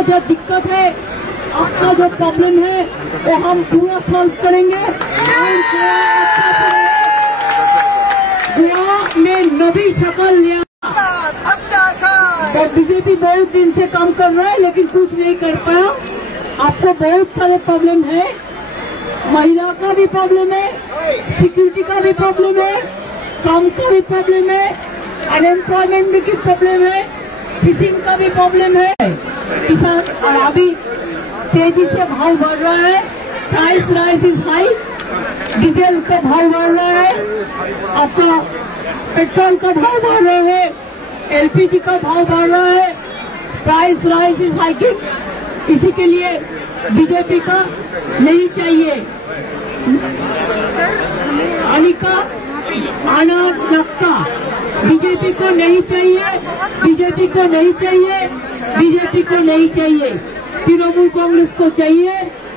आपका जो दिक्कत है, आपका जो प्रॉब्लम है वो हम पूरा सॉल्व करेंगे। गोवा में नवी शक्ल लिया तो बीजेपी बहुत दिन से काम कर रहा है लेकिन कुछ नहीं कर पाया। आपको बहुत सारे प्रॉब्लम है, महिला का भी प्रॉब्लम है, सिक्योरिटी का भी प्रॉब्लम है, काम का भी प्रॉब्लम है, अनएम्प्लॉयमेंट में की प्रॉब्लम है, फिशिंग का भी प्रॉब्लम है। किसान और अभी तेजी से भाव बढ़ रहा है, price rise is high, diesel का भाव बढ़ रहा है, आपका पेट्रोल का भाव बढ़ रहा है, एलपीजी का भाव बढ़ रहा है, प्राइस राइज इज हाइकिंग। इसी के लिए बीजेपी का नहीं चाहिए, अनिका आना नक्का बीजेपी को नहीं चाहिए, बीजेपी को नहीं चाहिए, बीजेपी को नहीं चाहिए। तृणमूल कांग्रेस को चाहिए,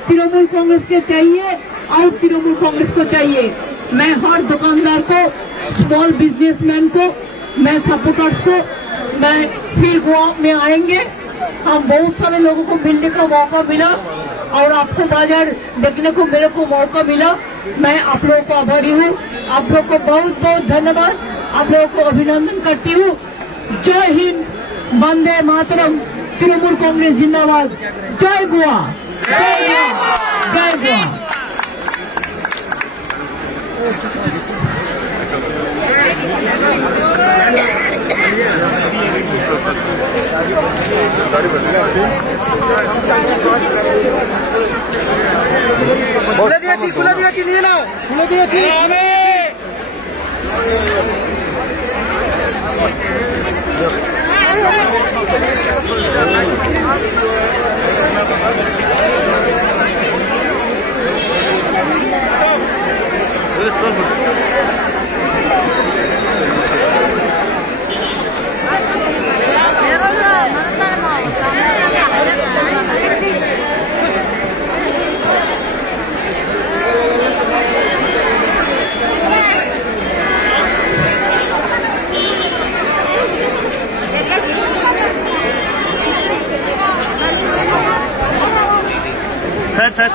तृणमूल कांग्रेस के चाहिए और तृणमूल कांग्रेस को चाहिए। मैं हर दुकानदार को, स्मॉल बिजनेसमैन को, मैं सपोर्टर्स को, मैं फिर गोवा में आएंगे। हम बहुत सारे लोगों को मिलने का मौका मिला और आपको बाजार देखने को मेरे को मौका मिला। मैं आप लोगों को आभारी हूँ, आप लोगों को बहुत बहुत धन्यवाद, आप लोगों को अभिनंदन करती हूँ। जय हिंद, वंदे मातरम, तृणमूल कांग्रेस जिंदाबाद, जय गोवा, जय गोवा, जय गोवा। खुला दिया चाहिए ना, खुला दिया चाहिए।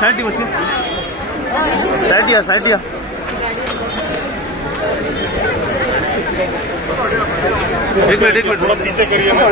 साइड दी मशीन, साइड दिया। एक मिनट थोड़ा पीछे करिए ना।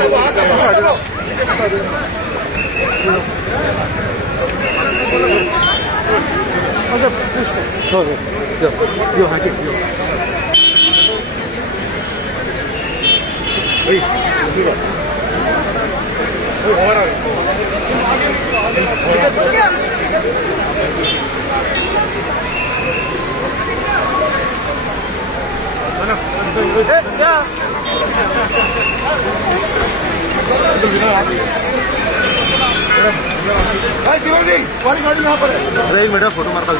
एक मिनट फोटो मारता